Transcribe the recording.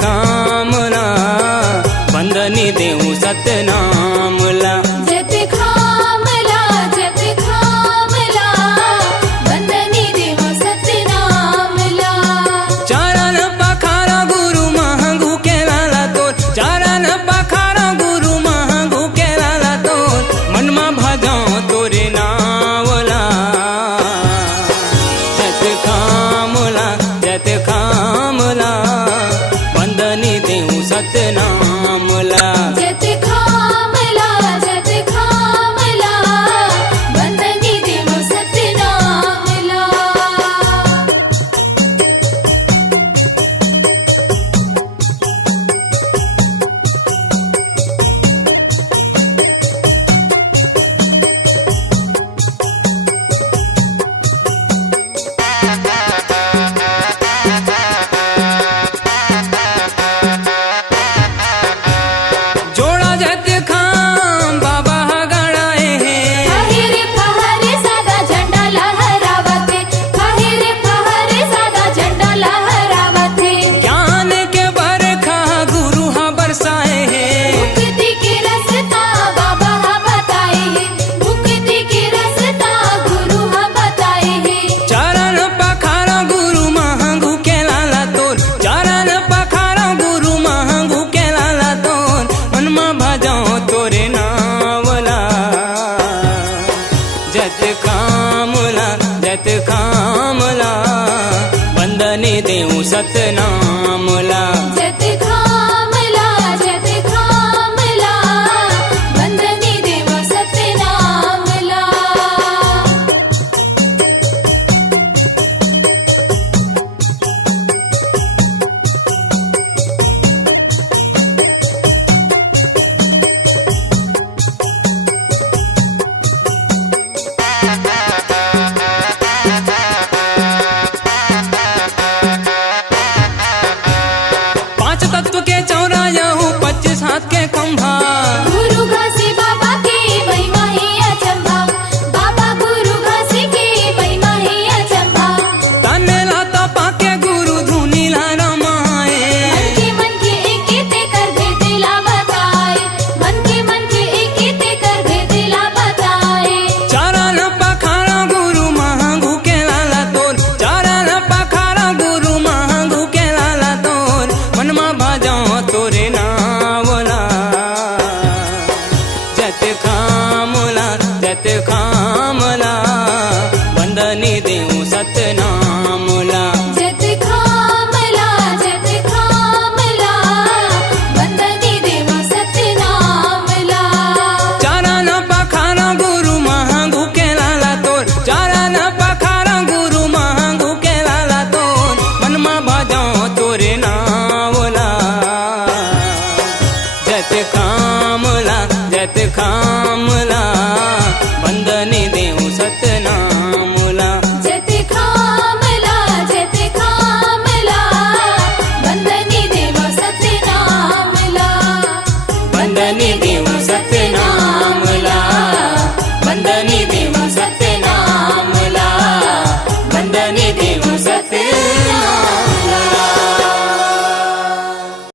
खामला वंदनी देऊ सतनामला जत खामला वंदनी देऊ सतनामला चरण पखारा गुरु महंगू केला तो चरण पखारा गुरु महंगू केला तो मन में भजो तोरे नावला जत खामला वंदनी देऊ सतनामला जत खामला वंदनी देऊ सतनामला जोड़ा जत खाम बाबा गड़ाए हैं फहरे सादा झंडा लहरावते फहरे सादा झंडा लहरावते ज्ञान के बरखा गुरु हा बरसाए हैं मुक्ति के रास्ता बाबा हा बताए हैं मुक्ति के रास्ता गुरु हा बताए हैं चरण पखारा गुरु महंगू के लाला तोर चरण पखारा गुरु महंगू के लाला तोर मन में भजो तोरे नावला जत खामला वंदनी देऊ सतनामला जत खामला वंदनी देऊ सतनामला पांच तत्व के चौरायहू 25 हाथ के खंभा गुरु घासी बाबा की महिमा ही अचंभा बाबा गुरु घासी की महिमा ही अचंभा तने लाता पाके गुरु धुनी ला रमाए मन के एकीते कर भेदिला बताए मन के एकीते कर भेदिला बताए चरण पखारा गुरु महंगू के लाला तोर चरण पखारा गुरु महंगू के लाला तोर मन में भजो तोरे नावला जत खामला वंदनी देऊ सतनामला जत खामला वंदनी देऊ सतनामला चरण पखारा गुरु महंगू के लाला तोर चरण पखारा गुरु महंगू के लाला तोर मन में भजो तोरे नावला जत खामला वंदनी देऊ सतनामला जत खामला वंदनी देऊ सतनामला वंदनी देऊ सतनामला।